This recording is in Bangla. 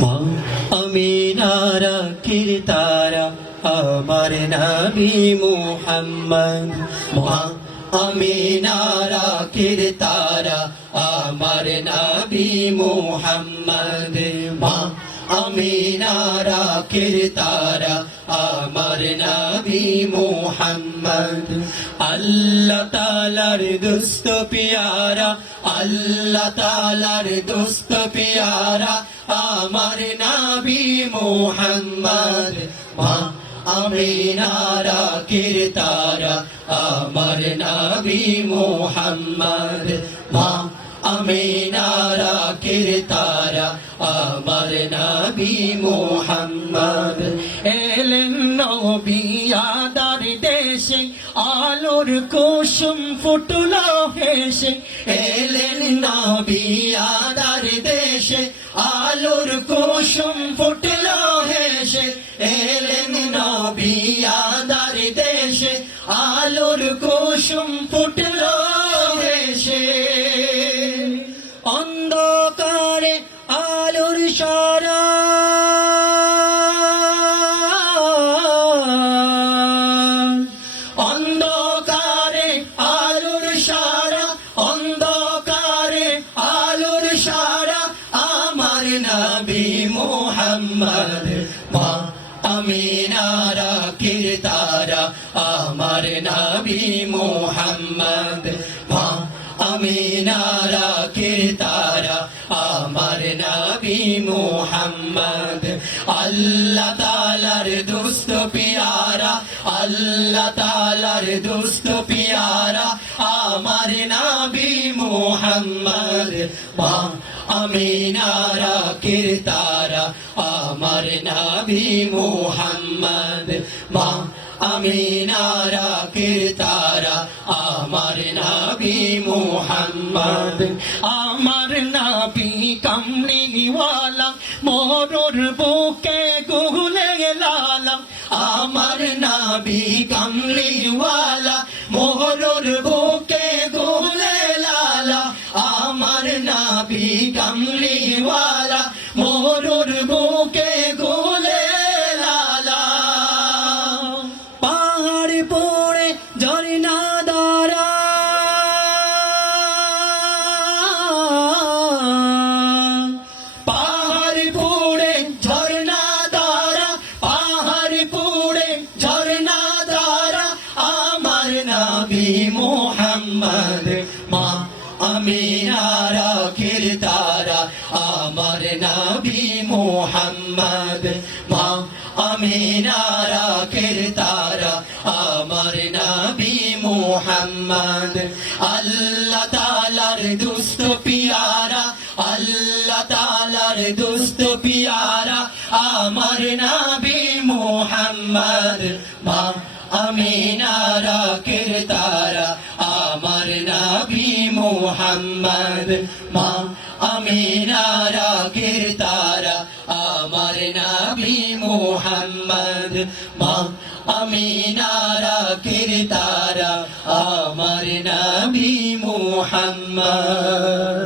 মা আমিনারা, কিরতারা, আমার নবী মুহাম্মদ। মা আমিনারা, কিরতারা, আমার নবী মুহাম্মদ। মা আমিনারা, কিরতারা আমার নবী মুহাম্মদ। আল্লাহ তালার দুস্ত পিয়ারা, আল্লাহ তালার দুস্ত পিয়ারা আমার নবী মুহাম্মদ। মা আমিনারা, কিরতারা আমার নবী মুহাম্মদ। মা আমিনারা, কিরতারা আমার নবী মুহাম্মদ। এলেন নবী আদার দেশে, আলোর কুসুম ফুটল হেসে। এলেন নবী আদার দেশে, আলোর কুসুম ফুটল হেসে। মোহাম্মদ মা আমিনারা কিরতারা, আমার নবী মোহাম্মদ মা আমিনারা কিরতারা, আমার নবী মোহাম্মদ। আল্লাহ তালার দুস্ত পিয়ারা, আল্লাহ তালার দুস্ত পিয়ারা, আমার নবী মোহাম্মদ মা আমিনারা কিরতারা আমার নবী মোহাম্মদ মা আমিনারা কিরতারা আমার নবী মোহাম্মদ, আমার নবী কমলিওয়ালা, মোরর বুকে গুলে লালা। আমার নবী কমলিওয়ালা, মোরর বুকে গুলে লালা। আমার নবী কমলিওয়ালা মা আমিনারা কিরতারা আমার নবী মোহাম্মদ। মা আমিনারা কিরতারা আমার নবী মোহাম্মদ। আল্লাহ তালার দুস্ত পিয়ারা, আল্লাহ তালার দুস্ত পিয়ারা, আমার নবী মোহাম্মদ। মা আমিনারা কিরতারা আমার নবী মোহাম্মদ মা আমিনারা কিরতারা আমার নবী মোহাম্মদ মা আমিনারা কিরতারা আমার নবী মোহাম্মদ।